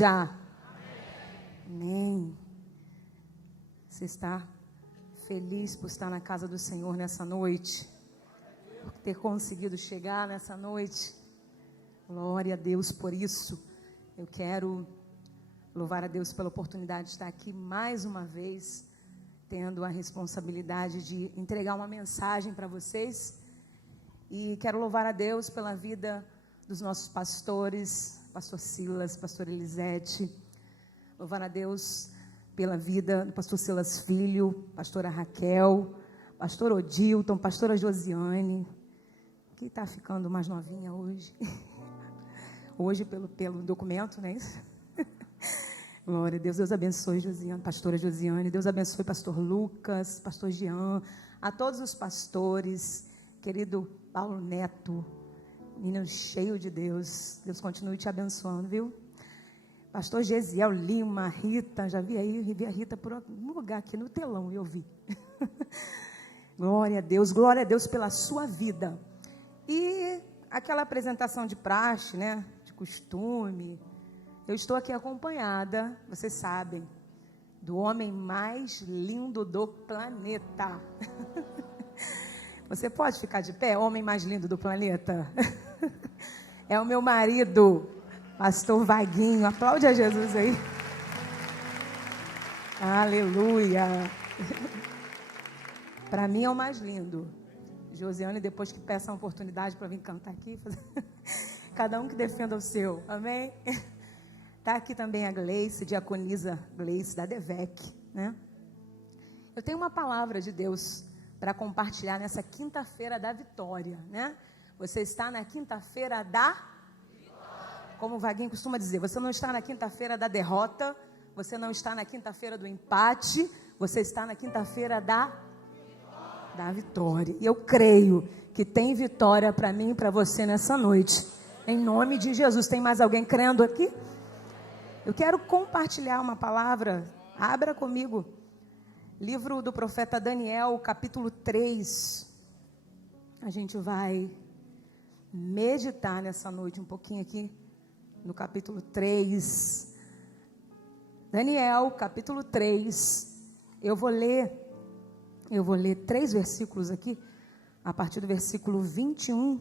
misericórdia. Amém. Você está feliz por estar na casa do Senhor nessa noite? Por ter conseguido chegar nessa noite? Glória a Deus por isso. Eu quero louvar a Deus pela oportunidade de estar aqui mais uma vez, tendo a responsabilidade de entregar uma mensagem para vocês. E quero louvar a Deus pela vida dos nossos pastores, pastor Silas, pastor Elisete. Louvar a Deus pela vida do pastor Silas Filho, pastora Raquel, pastor Odilton, pastora Josiane, que está ficando mais novinha hoje. Hoje pelo documento, não é isso? Glória a Deus. Deus abençoe Josiane, pastora Josiane. Deus abençoe pastor Lucas, pastor Jean, a todos os pastores, querido Paulo Neto, menino cheio de Deus. Deus continue te abençoando, viu? Pastor Gesiel Lima, Rita, já vi a Rita por algum lugar aqui no telão, eu vi. Glória a Deus pela sua vida. E aquela apresentação de praxe, né, de costume, eu estou aqui acompanhada, vocês sabem, do homem mais lindo do planeta. Você pode ficar de pé, homem mais lindo do planeta? É o meu marido, pastor Vaguinho. Aplaude a Jesus aí. Aleluia. Para mim é o mais lindo. Josiane, depois que peça uma oportunidade para vir cantar aqui, cada um que defenda o seu. Amém? Está aqui também a Gleice, diaconisa Gleice, da DEVEC, né? Eu tenho uma palavra de Deus para compartilhar nessa quinta-feira da vitória, né? Você está na quinta-feira da vitória. Como o Vaguinho costuma dizer, você não está na quinta-feira da derrota, você não está na quinta-feira do empate, você está na quinta-feira da vitória. E eu creio que tem vitória para mim e para você nessa noite. Em nome de Jesus. Tem mais alguém crendo aqui? Eu quero compartilhar uma palavra. Abra comigo. Livro do profeta Daniel, capítulo 3. A gente vai meditar nessa noite um pouquinho aqui no capítulo 3. Daniel, capítulo 3. Eu vou ler 3 versículos aqui, a partir do versículo 21.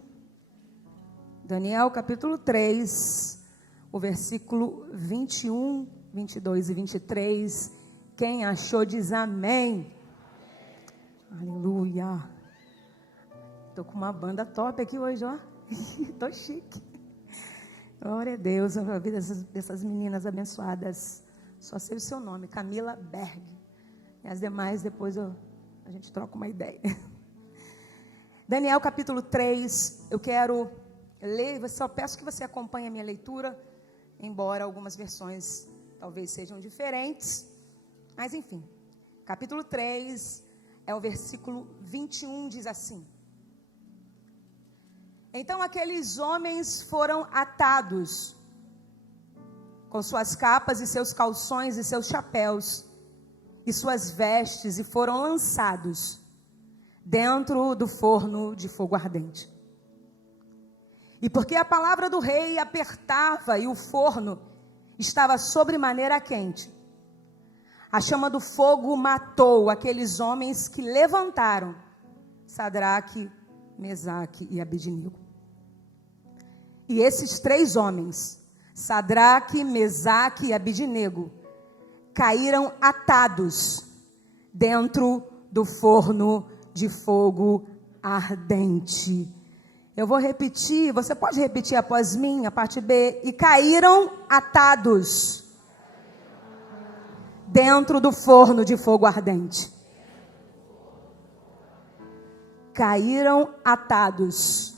Daniel, capítulo 3, o versículo 21, 22 e 23. Quem achou diz amém. Aleluia. Estou com uma banda top aqui hoje, ó. Estou chique. Glória a Deus, a vida dessas meninas abençoadas. Só sei o seu nome, Camila Berg. E as demais, depois a gente troca uma ideia. Daniel, capítulo 3. Eu quero ler, só peço que você acompanhe a minha leitura, embora algumas versões talvez sejam diferentes. Mas enfim, capítulo 3, é o versículo 21, diz assim: Então aqueles homens foram atados, com suas capas e seus calções e seus chapéus, e suas vestes, e foram lançados dentro do forno de fogo ardente. E porque a palavra do rei apertava e o forno estava sobremaneira quente, a chama do fogo matou aqueles homens que levantaram Sadraque, Mesaque e Abednego. E esses 3 homens, Sadraque, Mesaque e Abednego, caíram atados dentro do forno de fogo ardente. Eu vou repetir, você pode repetir após mim, a parte B. E caíram atados dentro do forno de fogo ardente. Caíram atados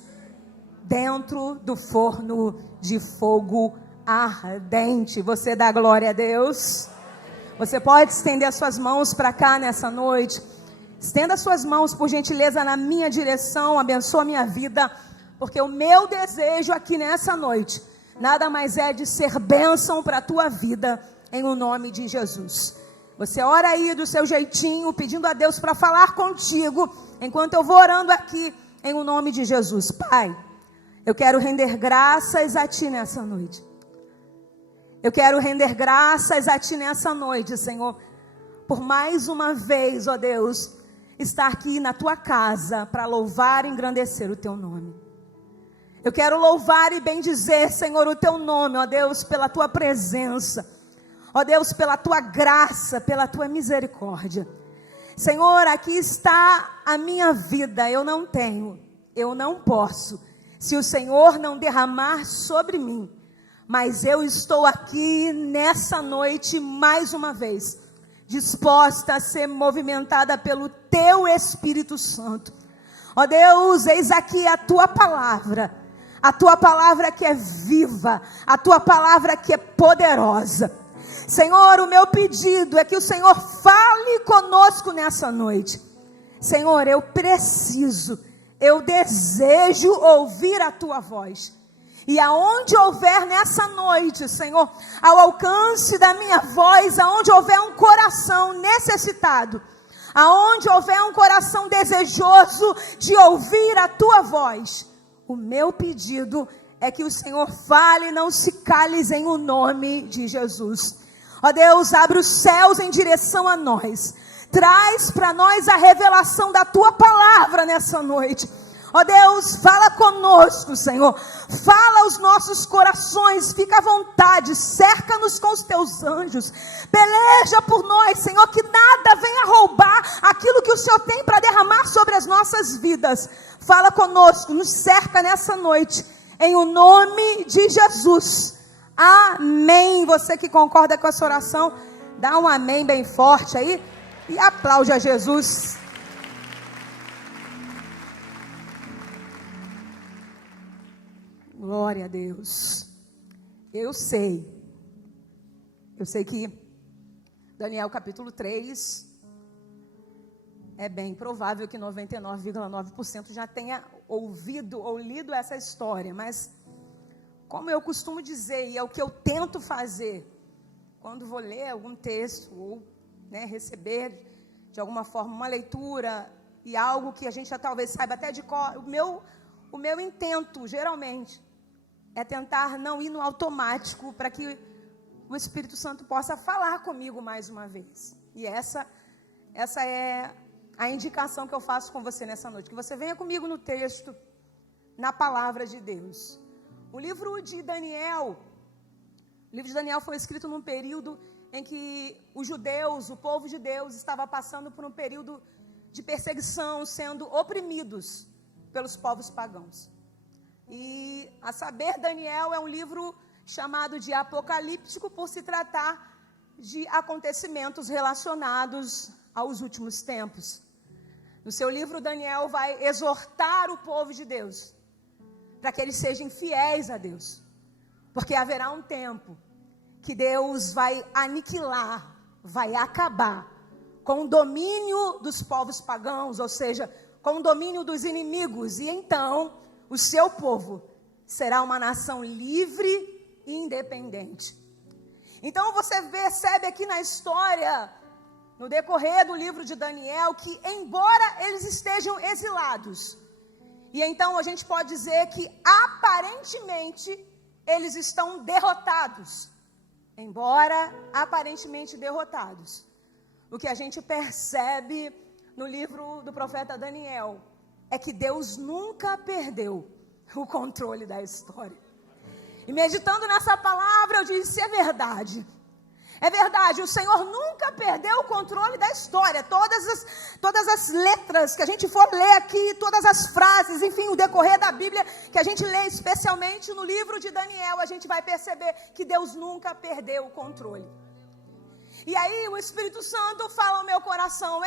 dentro do forno de fogo ardente. Você dá glória a Deus? Você pode estender as suas mãos para cá nessa noite. Estenda as suas mãos, por gentileza, na minha direção. Abençoa a minha vida, porque o meu desejo aqui nessa noite nada mais é de ser bênção para a tua vida, em o nome de Jesus. Você ora aí do seu jeitinho, pedindo a Deus para falar contigo, enquanto eu vou orando aqui, em o nome de Jesus. Pai, eu quero render graças a Ti nessa noite. Eu quero render graças a Ti nessa noite, Senhor, por mais uma vez, ó Deus, estar aqui na Tua casa para louvar e engrandecer o Teu nome. Eu quero louvar e bendizer, Senhor, o Teu nome, ó Deus, pela Tua presença, ó Deus, pela Tua graça, pela Tua misericórdia. Senhor, aqui está a minha vida, eu não tenho, eu não posso, se o Senhor não derramar sobre mim. Mas eu estou aqui nessa noite mais uma vez, disposta a ser movimentada pelo Teu Espírito Santo. Ó Deus, eis aqui a Tua palavra que é viva, a Tua palavra que é poderosa. Senhor, o meu pedido é que o Senhor fale conosco nessa noite. Senhor, eu desejo ouvir a Tua voz. E aonde houver nessa noite, Senhor, ao alcance da minha voz, aonde houver um coração necessitado, aonde houver um coração desejoso de ouvir a Tua voz, o meu pedido é que o Senhor fale e não se cale em o nome de Jesus. Ó Deus, abre os céus em direção a nós, traz para nós a revelação da Tua palavra nessa noite. Ó Deus, fala conosco, Senhor, fala aos nossos corações, fica à vontade, cerca-nos com os Teus anjos, peleja por nós, Senhor, que nada venha roubar aquilo que o Senhor tem para derramar sobre as nossas vidas. Fala conosco, nos cerca nessa noite, em o nome de Jesus, amém. Você que concorda com essa oração, dá um amém bem forte aí, e aplaude a Jesus. Glória a Deus. Eu sei que Daniel capítulo 3, é bem provável que 99,9% já tenha ouvido ou lido essa história, mas como eu costumo dizer, e é o que eu tento fazer, quando vou ler algum texto, ou receber de alguma forma uma leitura, e algo que a gente já talvez saiba até de cor, o meu intento, geralmente, é tentar não ir no automático para que o Espírito Santo possa falar comigo mais uma vez. E essa é a indicação que eu faço com você nessa noite. Que você venha comigo no texto, na palavra de Deus. O livro de Daniel foi escrito num período em que os judeus, o povo de Deus, estava passando por um período de perseguição, sendo oprimidos pelos povos pagãos. E, a saber, Daniel é um livro chamado de apocalíptico por se tratar de acontecimentos relacionados aos últimos tempos. No seu livro, Daniel vai exortar o povo de Deus para que eles sejam fiéis a Deus, porque haverá um tempo que Deus vai aniquilar, vai acabar com o domínio dos povos pagãos, ou seja, com o domínio dos inimigos, e então o seu povo será uma nação livre e independente. Então você percebe aqui na história, no decorrer do livro de Daniel, que embora eles estejam exilados, e então a gente pode dizer que aparentemente eles estão derrotados, embora aparentemente derrotados, o que a gente percebe no livro do profeta Daniel é que Deus nunca perdeu o controle da história. E meditando nessa palavra, eu disse, é verdade, o Senhor nunca perdeu o controle da história. Todas as letras que a gente for ler aqui, todas as frases, enfim, o decorrer da Bíblia que a gente lê, especialmente no livro de Daniel, a gente vai perceber que Deus nunca perdeu o controle. E aí o Espírito Santo fala ao meu coração,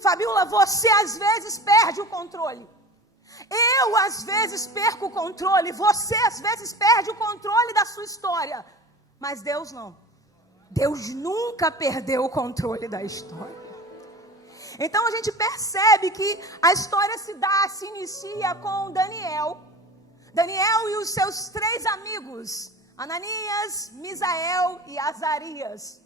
Fabiola, você às vezes perde o controle. Eu às vezes perco o controle. Você às vezes perde o controle da sua história. Mas Deus não. Deus nunca perdeu o controle da história. Então a gente percebe que a história se inicia com Daniel. Daniel e os seus 3 amigos, Ananias, Misael e Azarias.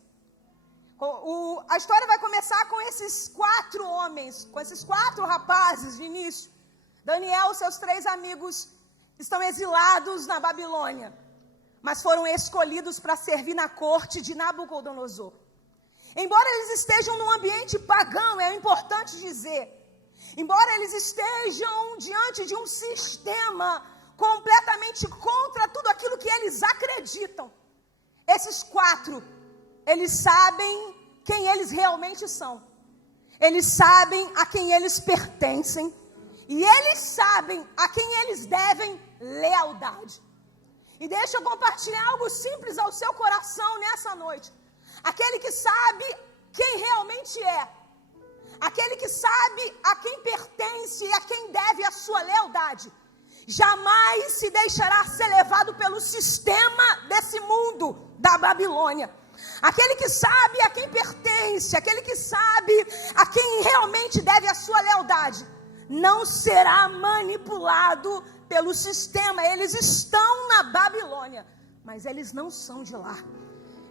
A história vai começar com esses 4 homens, com esses 4 rapazes de início. Daniel e seus 3 amigos estão exilados na Babilônia. mas foram escolhidos para servir na corte de Nabucodonosor. Embora eles estejam num ambiente pagão, é importante dizer, embora eles estejam diante de um sistema completamente contra tudo aquilo que eles acreditam, esses 4, eles sabem quem eles realmente são. Eles sabem a quem eles pertencem. E eles sabem a quem eles devem lealdade. E deixa eu compartilhar algo simples ao seu coração nessa noite. Aquele que sabe quem realmente é. Aquele que sabe a quem pertence e a quem deve a sua lealdade. Jamais se deixará ser levado pelo sistema desse mundo da Babilônia. Aquele que sabe a quem pertence, aquele que sabe a quem realmente deve a sua lealdade, não será manipulado pelo sistema. Eles estão na Babilônia, mas eles não são de lá.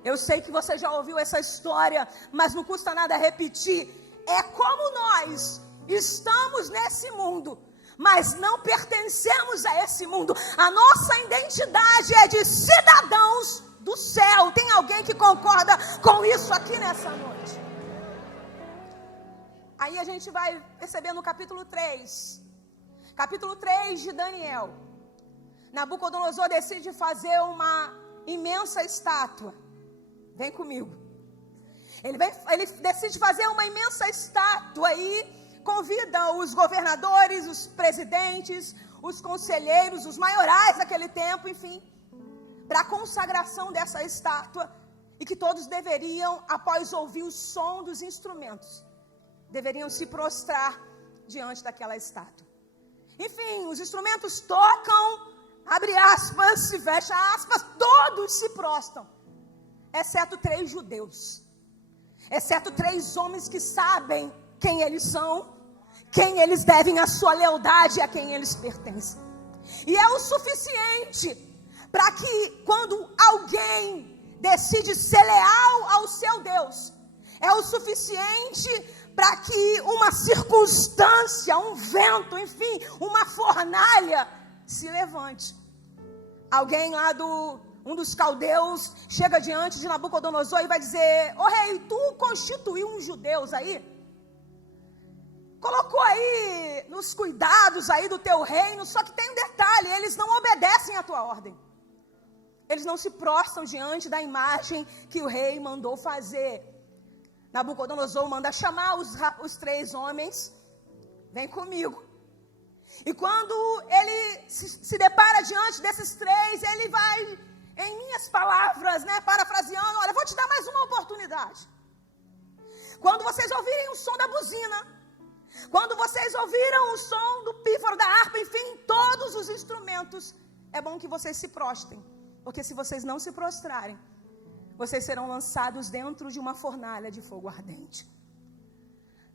Eu sei que você já ouviu essa história, mas não custa nada repetir. É como nós estamos nesse mundo, mas não pertencemos a esse mundo. A nossa identidade é de cidadãos do céu. Tem alguém que concorda com isso aqui nessa noite? Aí a gente vai perceber no capítulo 3 de Daniel, Nabucodonosor decide fazer uma imensa estátua. Vem comigo. Ele decide fazer uma imensa estátua e convida os governadores, os presidentes, os conselheiros, os maiorais daquele tempo, enfim, para a consagração dessa estátua, e que todos deveriam, após ouvir o som dos instrumentos, deveriam se prostrar diante daquela estátua. Enfim, os instrumentos tocam, abre aspas, se fecha aspas, todos se prostram, exceto 3 judeus, exceto 3 homens que sabem quem eles são, quem eles devem a sua lealdade e a quem eles pertencem. E é o suficiente para que, quando alguém decide ser leal ao seu Deus, é o suficiente para que uma circunstância, um vento, enfim, uma fornalha se levante. Alguém lá um dos caldeus chega diante de Nabucodonosor e vai dizer: ô rei, tu constituiu uns judeus aí? Colocou aí nos cuidados aí do teu reino, só que tem um detalhe: eles não obedecem à tua ordem. Eles não se prostram diante da imagem que o rei mandou fazer. Nabucodonosor manda chamar os 3 homens. Vem comigo. E quando ele se depara diante desses 3, ele vai, em minhas palavras, parafraseando: olha, vou te dar mais uma oportunidade. Quando vocês ouvirem o som da buzina, quando vocês ouviram o som do pífaro, da harpa, enfim, todos os instrumentos, é bom que vocês se prostrem. Porque se vocês não se prostrarem, vocês serão lançados dentro de uma fornalha de fogo ardente.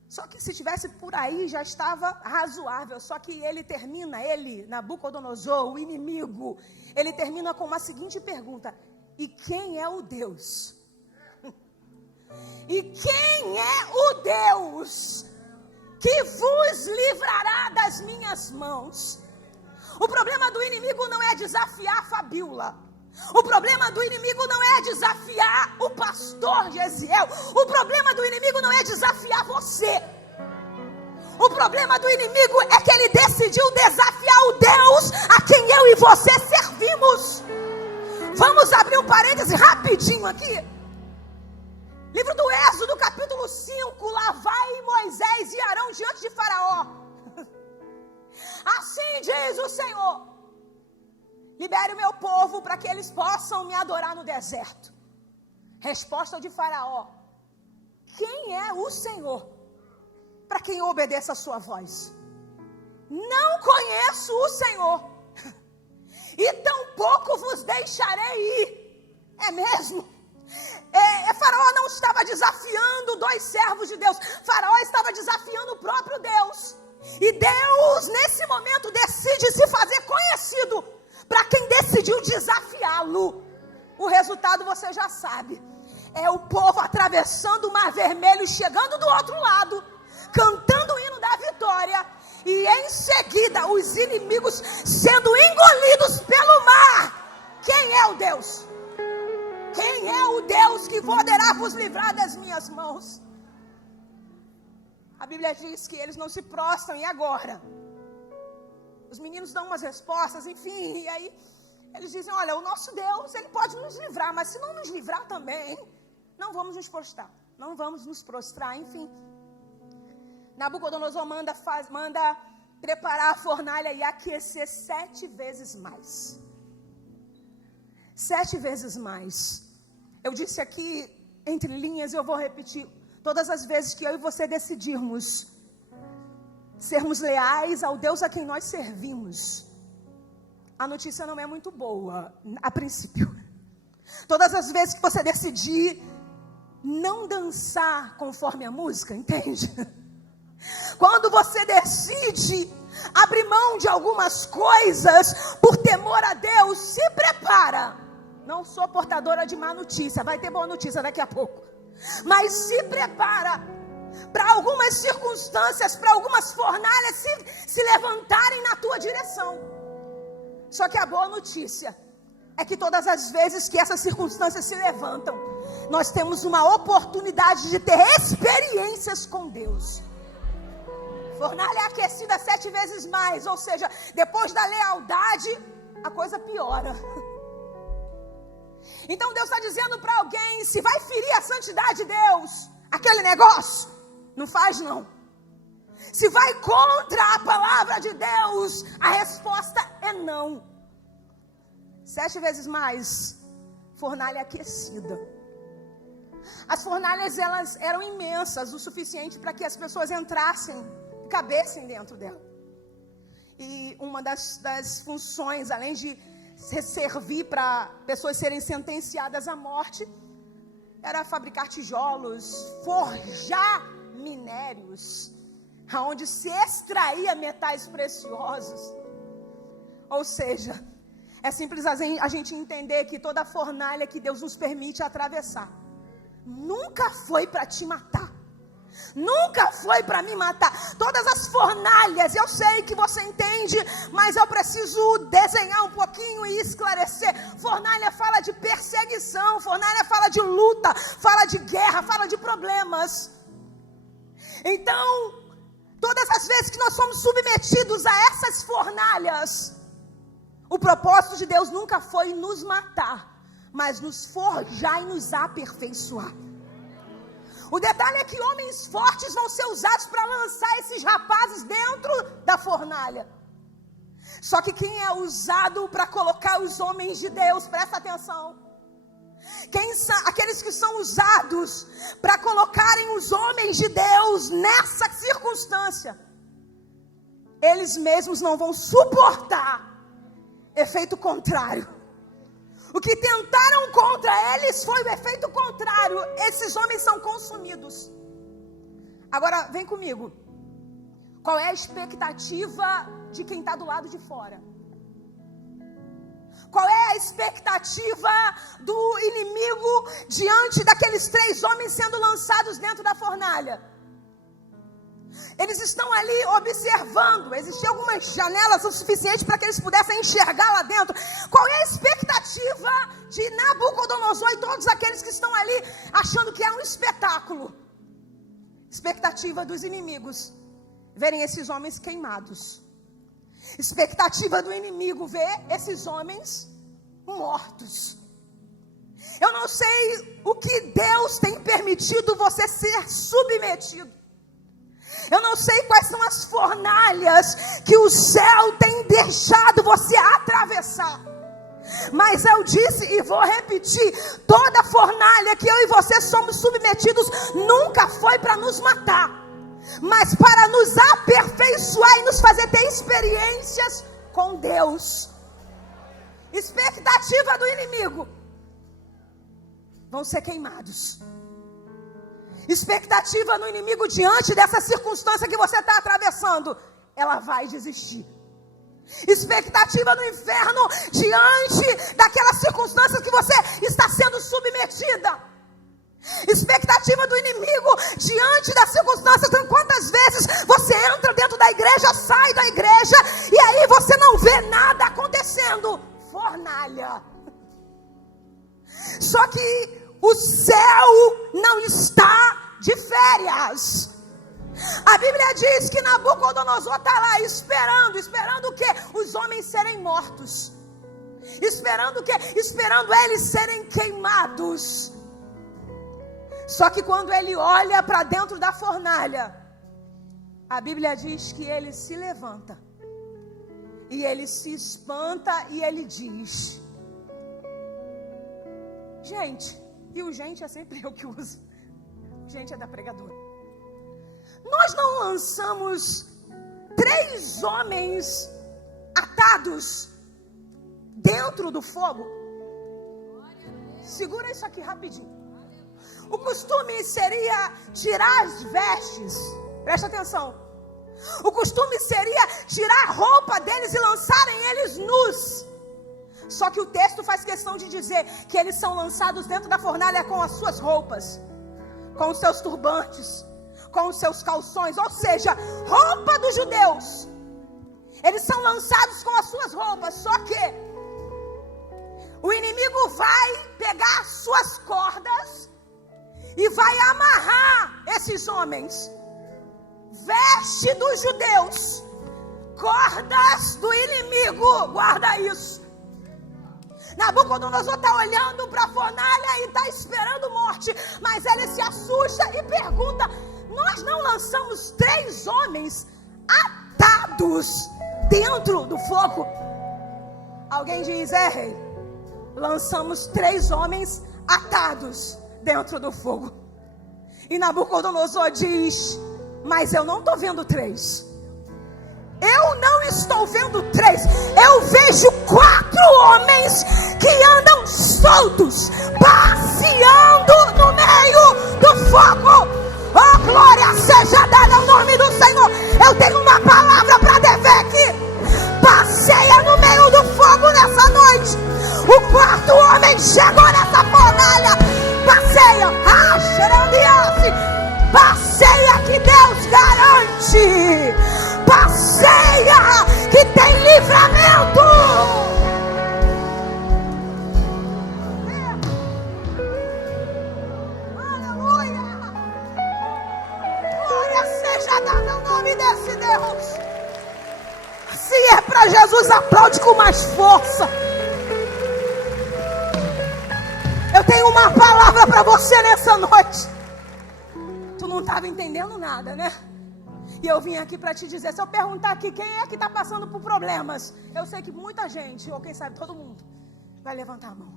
Só que se estivesse por aí já estava razoável. Só que ele termina, Nabucodonosor, o inimigo, ele termina com uma seguinte pergunta: e quem é o Deus? E quem é o Deus que vos livrará das minhas mãos? O problema do inimigo não é desafiar a Fabíola. O problema do inimigo não é desafiar o pastor Gesiel. O problema do inimigo não é desafiar você. O problema do inimigo é que ele decidiu desafiar o Deus a quem eu e você servimos. Vamos abrir um parêntese rapidinho aqui. Livro do Êxodo, capítulo 5. Lá vai Moisés e Arão diante de Faraó. Assim diz o Senhor: libere o meu povo para que eles possam me adorar no deserto. Resposta de Faraó: quem é o Senhor para quem obedeça a sua voz? Não conheço o Senhor, e tampouco vos deixarei ir. É mesmo? Faraó não estava desafiando 2 servos de Deus. Faraó estava desafiando o próprio Deus. E Deus, nesse momento, decide se fazer conhecido para quem decidiu desafiá-lo. O resultado você já sabe. É o povo atravessando o Mar Vermelho e chegando do outro lado, cantando o hino da vitória. E em seguida os inimigos sendo engolidos pelo mar, Quem é o Deus? Quem é o Deus que poderá vos livrar das minhas mãos? A Bíblia diz que eles não se prostram, e agora? Os meninos dão umas respostas, enfim, e aí eles dizem, olha, o nosso Deus, ele pode nos livrar, mas se não nos livrar também, não vamos nos prostrar, não vamos nos prostrar, enfim. Nabucodonosor manda preparar a fornalha e aquecer 7 vezes mais. 7 vezes mais. Eu disse aqui, entre linhas, eu vou repetir. Todas as vezes que eu e você decidirmos sermos leais ao Deus a quem nós servimos, a notícia não é muito boa, a princípio. Todas as vezes que você decidir não dançar conforme a música, entende? Quando você decide abrir mão de algumas coisas por temor a Deus, se prepara. Não sou portadora de má notícia, vai ter boa notícia daqui a pouco. Mas se prepara para algumas circunstâncias, para algumas fornalhas se levantarem na tua direção. Só que a boa notícia é que todas as vezes que essas circunstâncias se levantam, nós temos uma oportunidade de ter experiências com Deus. Fornalha é aquecida 7 vezes mais, ou seja, depois da lealdade, a coisa piora. Então Deus está dizendo para alguém, se vai ferir a santidade de Deus, aquele negócio, não faz não. Se vai contra a palavra de Deus, a resposta é não. 7 vezes mais, fornalha aquecida. As fornalhas, elas eram imensas, o suficiente para que as pessoas entrassem, cabessem dentro dela. E uma das funções, além de servir para pessoas serem sentenciadas à morte, era fabricar tijolos, forjar minérios, onde se extraía metais preciosos. Ou seja, é simples a gente entender que toda fornalha que Deus nos permite atravessar, nunca foi para te matar. Nunca foi para me matar. Todas as fornalhas, eu sei que você entende, mas eu preciso desenhar um pouquinho e esclarecer. Fornalha fala de perseguição, fornalha fala de luta, fala de guerra, fala de problemas. Então, todas as vezes que nós somos submetidos a essas fornalhas, o propósito de Deus nunca foi nos matar, mas nos forjar e nos aperfeiçoar. O detalhe é que homens fortes vão ser usados para lançar esses rapazes dentro da fornalha. Só que quem é usado para colocar os homens de Deus, presta atenção. Aqueles que são usados para colocarem os homens de Deus nessa circunstância, eles mesmos não vão suportar efeito contrário. O que tentaram contra eles foi o efeito contrário. Esses homens são consumidos. Agora, vem comigo. Qual é a expectativa de quem está do lado de fora? Qual é a expectativa do inimigo diante daqueles 3 homens sendo lançados dentro da fornalha? Eles estão ali observando. Existiam algumas janelas o suficiente para que eles pudessem enxergar lá dentro. Qual é a expectativa de Nabucodonosor e todos aqueles que estão ali achando que é um espetáculo? Expectativa dos inimigos verem esses homens queimados. Expectativa do inimigo ver esses homens mortos. Eu não sei o que Deus tem permitido você ser submetido. Eu não sei quais são as fornalhas que o céu tem deixado você atravessar. Mas eu disse e vou repetir, toda fornalha que eu e você somos submetidos nunca foi para nos matar, mas para nos aperfeiçoar e nos fazer ter experiências com Deus. Expectativa do inimigo: vão ser queimados. Expectativa no inimigo diante dessa circunstância que você está atravessando: ela vai desistir. Expectativa no inferno diante daquelas circunstâncias que você está sendo submetida. Expectativa do inimigo diante das circunstâncias. Então, quantas vezes você entra dentro da igreja, sai da igreja e aí você não vê nada acontecendo? Fornalha. Só que o céu não está de férias. A Bíblia diz que Nabucodonosor está lá esperando o quê? Os homens serem mortos. Esperando o quê? Esperando eles serem queimados. Só que quando ele olha para dentro da fornalha, a Bíblia diz que ele se levanta. E ele se espanta e ele diz: gente, e o gente é sempre eu que uso. Gente é da pregadora. Nós não lançamos 3 homens atados dentro do fogo? Segura isso aqui rapidinho. O costume seria tirar as vestes. Presta atenção. O costume seria tirar a roupa deles e lançarem eles nus. Só que o texto faz questão de dizer que eles são lançados dentro da fornalha com as suas roupas, com os seus turbantes, com os seus calções, ou seja, roupa dos judeus. Eles são lançados com as suas roupas. Só que o inimigo vai pegar as suas cordas e vai amarrar esses homens. Veste dos judeus, cordas do inimigo. Guarda isso. Nabucodonosor está olhando para a fornalha e está esperando morte, mas ele se assusta e pergunta: nós não lançamos 3 homens atados dentro do fogo? Alguém diz: rei, lançamos 3 homens atados dentro do fogo. E Nabucodonosor diz: mas eu não estou vendo 3. Eu não estou vendo 3. Eu vejo 4 homens que andam soltos, passeando no meio do fogo. Oh, glória seja dada ao nome do Senhor. Eu tenho uma palavra para Devec. Passeia no meio do fogo nessa noite. O 4º homem chegou nessa fornalha. Passeia. Passeia que Deus garante. Passeia que tem livramento. Aleluia. Glória seja dada ao nome desse Deus. Se é para Jesus, aplaude com mais força. Eu tenho uma palavra para você nessa noite. Tu não estava entendendo nada, né? E eu vim aqui para te dizer, se eu perguntar aqui quem é que está passando por problemas, eu sei que muita gente, ou quem sabe todo mundo, vai levantar a mão.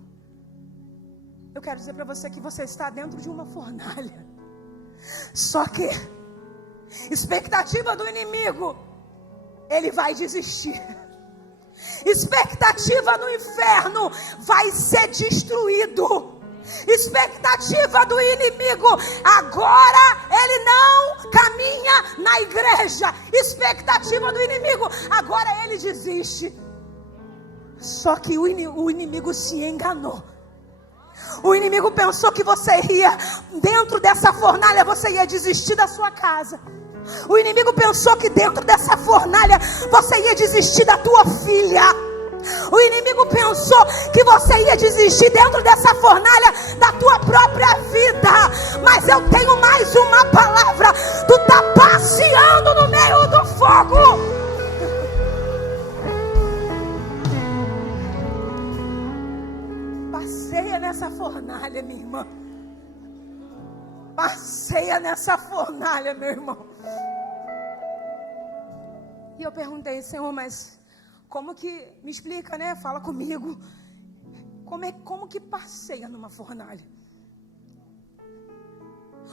Eu quero dizer para você que você está dentro de uma fornalha. Só que expectativa do inimigo, ele vai desistir. Expectativa do inferno vai ser destruído. Expectativa do inimigo, agora ele não caminha na igreja. Expectativa do inimigo, agora ele desiste. Só que o inimigo se enganou. O inimigo pensou que você ia, dentro dessa fornalha, você ia desistir da sua casa. O inimigo pensou que dentro dessa fornalha você ia desistir da tua filha. O inimigo pensou que você ia desistir dentro dessa fornalha da tua própria vida. Mas eu tenho mais uma palavra. Tu está passeando no meio do fogo. Passeia nessa fornalha, minha irmã. Passeia nessa fornalha, meu irmão. E eu perguntei: Senhor, mas como que, me explica, né? Fala comigo. Como que passeia numa fornalha?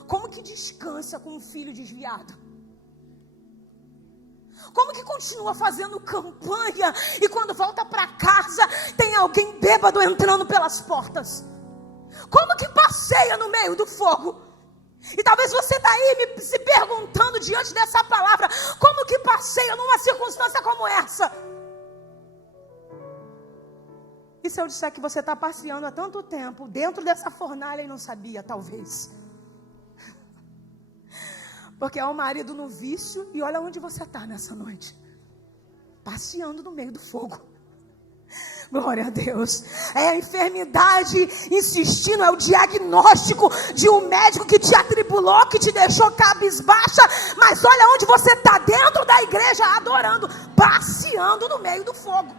Como que descansa com um filho desviado? Como que continua fazendo campanha e quando volta para casa tem alguém bêbado entrando pelas portas? Como que passeia no meio do fogo? E talvez você está aí se perguntando diante dessa palavra: como que passeia numa circunstância como essa? E se eu disser que você está passeando há tanto tempo dentro dessa fornalha e não sabia, talvez? Porque é o marido no vício e olha onde você está nessa noite. Passeando no meio do fogo. Glória a Deus. É a enfermidade insistindo, é o diagnóstico de um médico que te atribulou, que te deixou cabisbaixa. Mas olha onde você está, dentro da igreja, adorando, passeando no meio do fogo.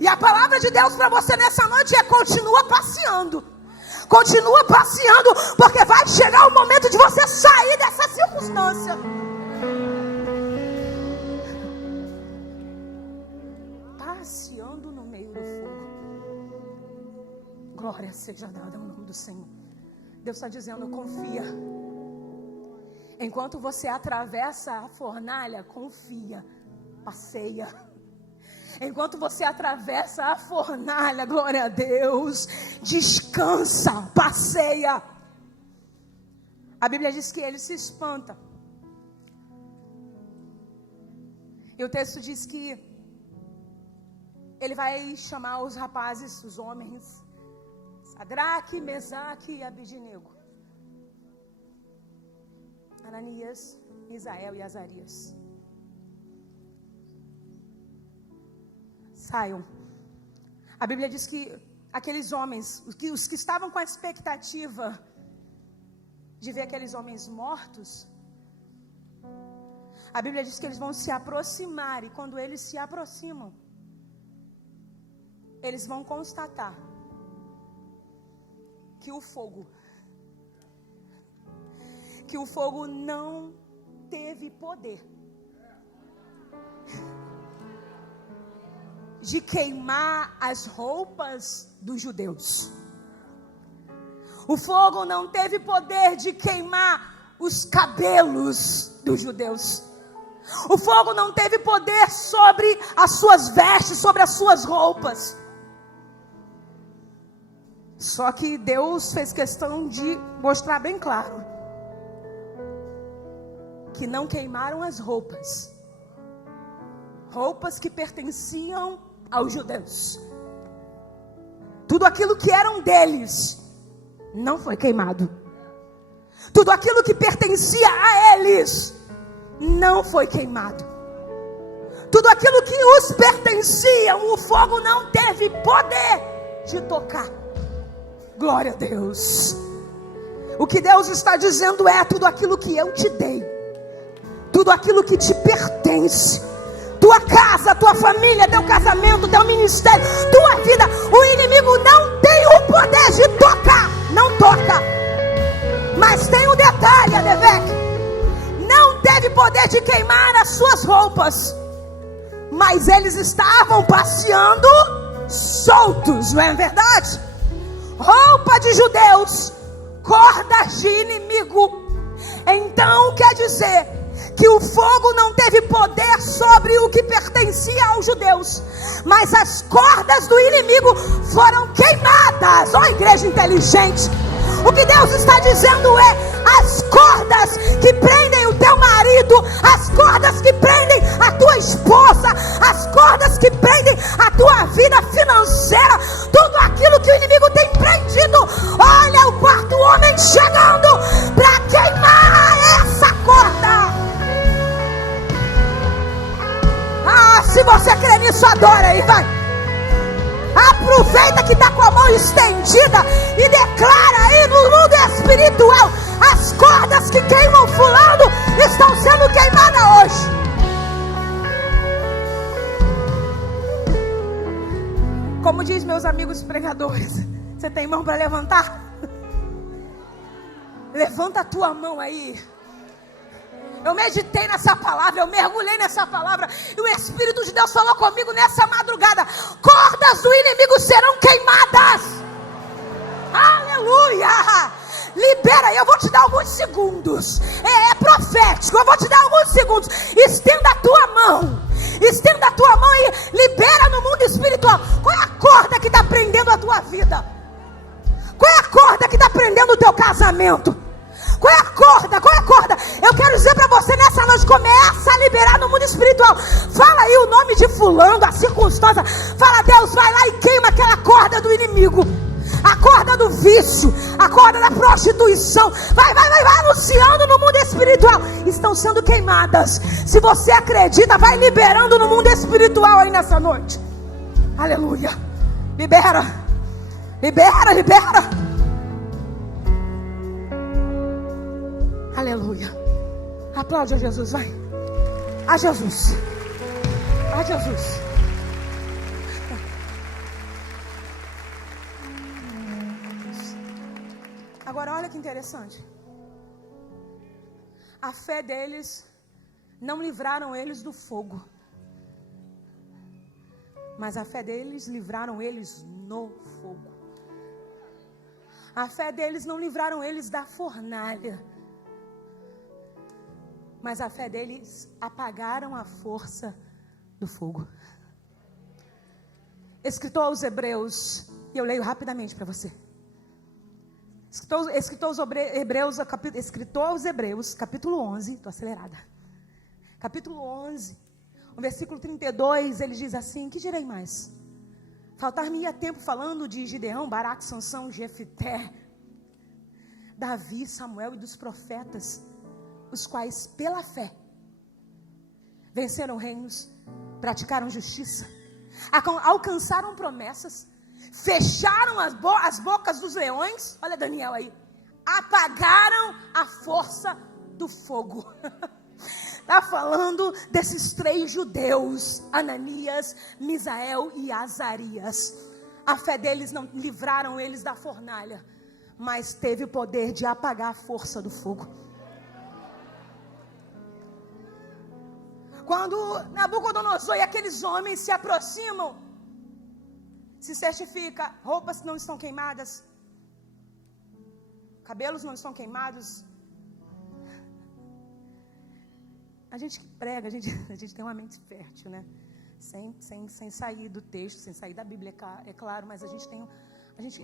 E a palavra de Deus para você nessa noite é: continua passeando. Continua passeando, porque vai chegar o momento de você sair dessa circunstância. Passeando no meio do fogo. Glória seja dada ao nome do Senhor. Deus está dizendo: confia. Enquanto você atravessa a fornalha, confia, passeia. Enquanto você atravessa a fornalha, glória a Deus, descansa, passeia. A Bíblia diz que ele se espanta. E o texto diz que ele vai chamar os rapazes, os homens, Sadraque, Mesaque e Abednego, Ananias, Misael e Azarias. Saiam. A Bíblia diz que aqueles homens, os que estavam com a expectativa de ver aqueles homens mortos, a Bíblia diz que eles vão se aproximar, e quando eles se aproximam, eles vão constatar que o fogo não teve poder de queimar as roupas dos judeus. O fogo não teve poder de queimar os cabelos dos judeus. O fogo não teve poder sobre as suas vestes, sobre as suas roupas. Só que Deus fez questão de mostrar bem claro que não queimaram as roupas. Roupas que pertenciam aos judeus. Tudo aquilo que eram deles não foi queimado. Tudo aquilo que pertencia a eles não foi queimado. Tudo aquilo que os pertencia, o fogo não teve poder de tocar. Glória a Deus. O que Deus está dizendo é: tudo aquilo que eu te dei, tudo aquilo que te pertence, tua casa, tua família, teu casamento, teu ministério, tua vida, o inimigo não tem o poder de tocar. Não toca. Mas tem um detalhe, Adevec: não teve poder de queimar as suas roupas, mas eles estavam passeando soltos, não é verdade? Roupa de judeus, cordas de inimigo. Então quer dizer que o fogo não teve poder sobre o que pertencia aos judeus, mas as cordas do inimigo foram queimadas. Ó, igreja inteligente, o que Deus está dizendo é: as cordas que prendem o teu marido, as cordas que prendem a tua esposa, as cordas que prendem a tua vida financeira, tudo aquilo que o inimigo tem prendido, olha o quarto homem chegando para queimar essa corda. Ah, se você crê nisso, adora aí, vai. Aproveita que está com a mão estendida e declara aí no mundo espiritual: as cordas que queimam fulano estão sendo queimadas hoje. Como diz meus amigos pregadores, você tem mão para levantar? Levanta a tua mão aí. Eu meditei nessa palavra, eu mergulhei nessa palavra, e o Espírito de Deus falou comigo nessa madrugada: cordas do inimigo serão queimadas. Aleluia! Libera aí, eu vou te dar alguns segundos. É profético, eu vou te dar alguns segundos. Estenda a tua mão. Estenda a tua mão e libera no mundo espiritual. Qual é a corda que está prendendo a tua vida? Qual é a corda que está prendendo o teu casamento? Qual é a corda? Qual é a corda? Eu quero dizer para você nessa noite: começa a liberar no mundo espiritual. Fala aí o nome de fulano, a circunstância. Fala: Deus, vai lá e queima aquela corda do inimigo. A corda do vício, a corda da prostituição. Vai anunciando no mundo espiritual. Estão sendo queimadas. Se você acredita, vai liberando no mundo espiritual aí nessa noite. Aleluia. Libera. Libera, libera. Aleluia. Aplaude a Jesus, vai. A Jesus. A Jesus. Agora olha que interessante. A fé deles não livraram eles do fogo, mas a fé deles livraram eles no fogo. A fé deles não livraram eles da fornalha, mas a fé deles apagaram a força do fogo. Escritor aos Hebreus, e eu leio rapidamente para você. Escritor aos Hebreus, capítulo 11, estou acelerada. Capítulo 11, no versículo 32, ele diz assim: que direi mais? Faltar-me-ia tempo falando de Gideão, Baraque, Sansão, Jefté, Davi, Samuel e dos profetas, os quais pela fé venceram reinos, praticaram justiça, alcançaram promessas, fecharam as bocas dos leões, olha Daniel aí, apagaram a força do fogo. Está falando desses 3 judeus, Ananias, Misael e Azarias. A fé deles não livraram eles da fornalha, mas teve o poder de apagar a força do fogo. Quando Nabucodonosor e aqueles homens se aproximam, se certifica, roupas não estão queimadas, cabelos não estão queimados. A gente que prega, a gente tem uma mente fértil, né? Sem sair do texto, sem sair da Bíblia, é claro, mas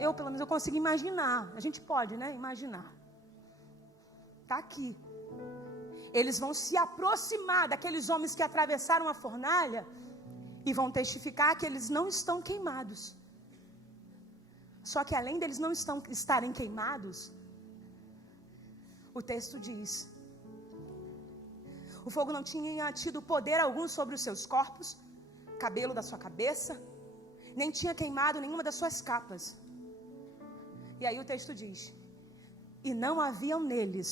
eu pelo menos eu consigo imaginar. A gente pode, né? Imaginar. Está aqui. Eles vão se aproximar daqueles homens que atravessaram a fornalha e vão testificar que eles não estão queimados. Só que além deles não estarem queimados, o texto diz: o fogo não tinha tido poder algum sobre os seus corpos, cabelo da sua cabeça, nem tinha queimado nenhuma das suas capas. E aí o texto diz: e não haviam neles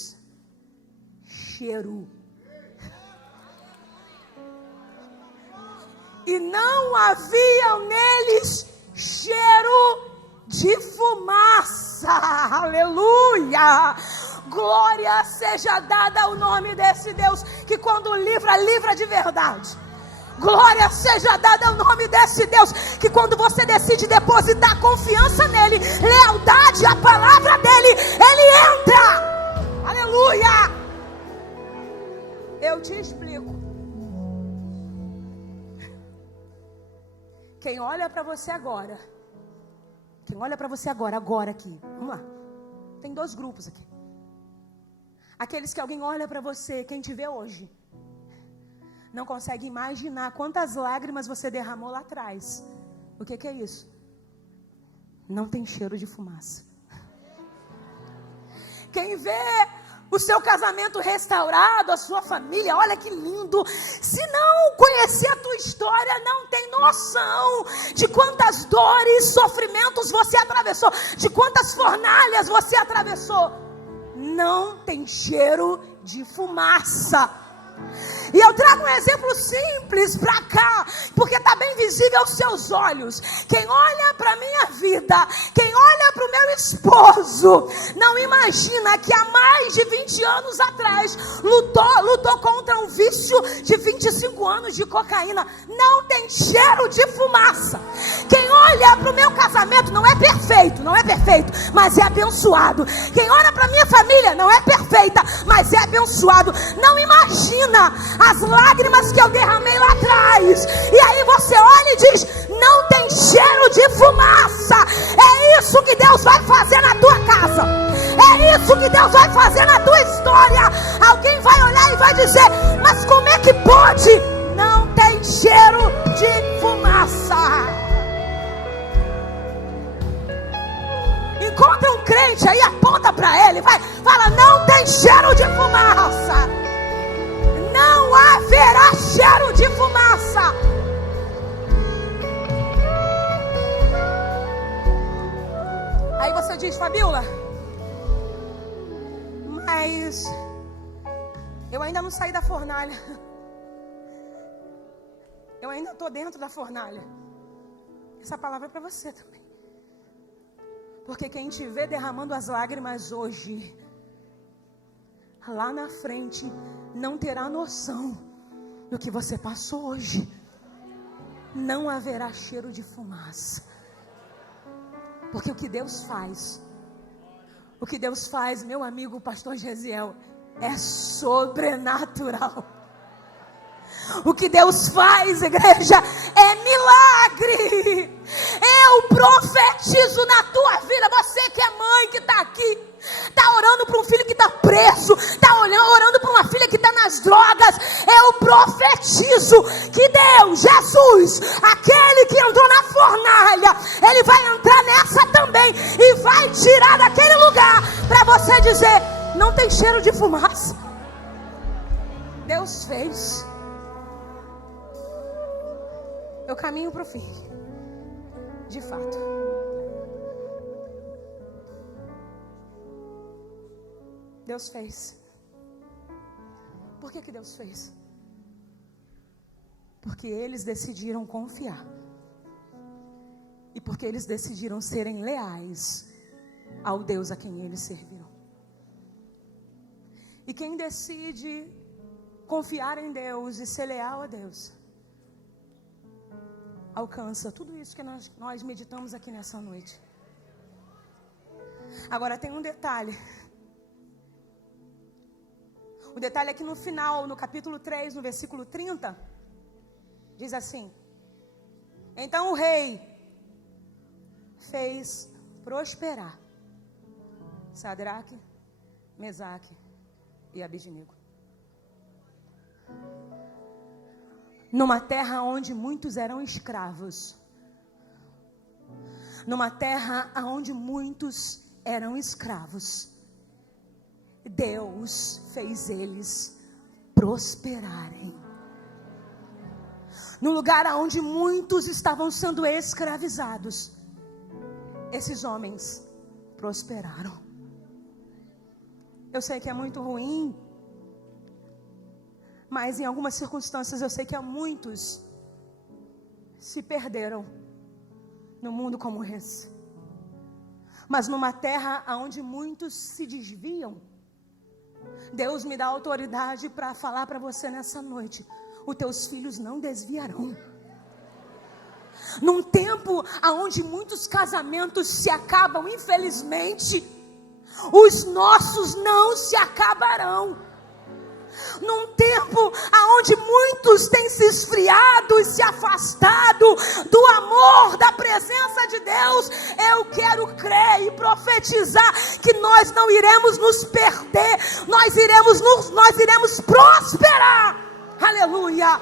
cheiro. E não haviam neles cheiro de fumaça. Aleluia! Glória seja dada ao nome desse Deus, que quando livra de verdade. Glória seja dada ao nome desse Deus, que quando você decide depositar confiança nele, lealdade à palavra dele, ele entra. Aleluia! Eu te explico. Quem olha para você agora, agora aqui, vamos lá. Tem 2 grupos aqui. Aqueles que alguém olha para você, quem te vê hoje, não consegue imaginar quantas lágrimas você derramou lá atrás. O que é isso? Não tem cheiro de fumaça. Quem vê o seu casamento restaurado, a sua família, olha que lindo. Se não conhecer a tua história, não tem noção de quantas dores, sofrimentos você atravessou, de quantas fornalhas você atravessou. Não tem cheiro de fumaça. E eu trago um exemplo simples para cá, porque está bem visível aos seus olhos. Quem olha para a minha vida, quem olha para o meu esposo, não imagina que há mais de 20 anos atrás lutou contra um vício de 25 anos de cocaína. Não tem cheiro de fumaça. Quem olha para o meu casamento não é perfeito, mas é abençoado. Quem olha para a minha família não é perfeita, mas é abençoado. Não imagina as lágrimas que eu derramei lá atrás. E aí você olha e diz: não tem cheiro de fumaça. É isso que Deus vai fazer na tua casa. É isso que Deus vai fazer na tua história. Alguém vai olhar e vai dizer: mas como é que pode? Não tem cheiro de fumaça. Encontra um crente aí, aponta para ele, vai, fala: não tem cheiro de fumaça. Não haverá cheiro de fumaça. feliz, Fabiola. Mas eu ainda não saí da fornalha. Eu ainda estou dentro da fornalha. Essa palavra é para você também. Porque quem te vê derramando as lágrimas hoje, lá na frente, não terá noção do que você passou hoje. Não haverá cheiro de fumaça. Porque o que Deus faz, meu amigo pastor Gesiel, é sobrenatural. O que Deus faz, igreja, é milagre. Eu profetizo na tua vida. Você que é mãe, que está aqui, está orando para um filho que está preso, está orando para uma filha que está nas drogas. Eu profetizo que Deus, Jesus, aquele que entrou na fornalha, Ele vai entrar nessa também e vai tirar daquele lugar para você dizer: não tem cheiro de fumaça. Deus fez. Eu caminho para o fim. De fato. Deus fez. Por que Deus fez? Porque eles decidiram confiar. E porque eles decidiram serem leais ao Deus a quem eles serviram. E quem decide confiar em Deus e ser leal a Deus, alcança tudo isso que nós meditamos aqui nessa noite. Agora tem um detalhe. O detalhe é que no final, no capítulo 3, no versículo 30, diz assim: então o rei fez prosperar Sadraque, Mesaque e Abednego numa terra onde muitos eram escravos. Numa terra onde muitos eram escravos. Deus fez eles prosperarem. No lugar onde muitos estavam sendo escravizados, esses homens prosperaram. Eu sei que é muito ruim, mas em algumas circunstâncias eu sei que há muitos se perderam no mundo como esse. Mas numa terra onde muitos se desviam, Deus me dá autoridade para falar para você nessa noite: os teus filhos não desviarão. Num tempo onde muitos casamentos se acabam, infelizmente, os nossos não se acabarão. Num tempo onde muitos têm se esfriado e se afastado do amor, da presença de Deus, eu quero crer e profetizar que nós não iremos nos perder, nós iremos prosperar. Aleluia.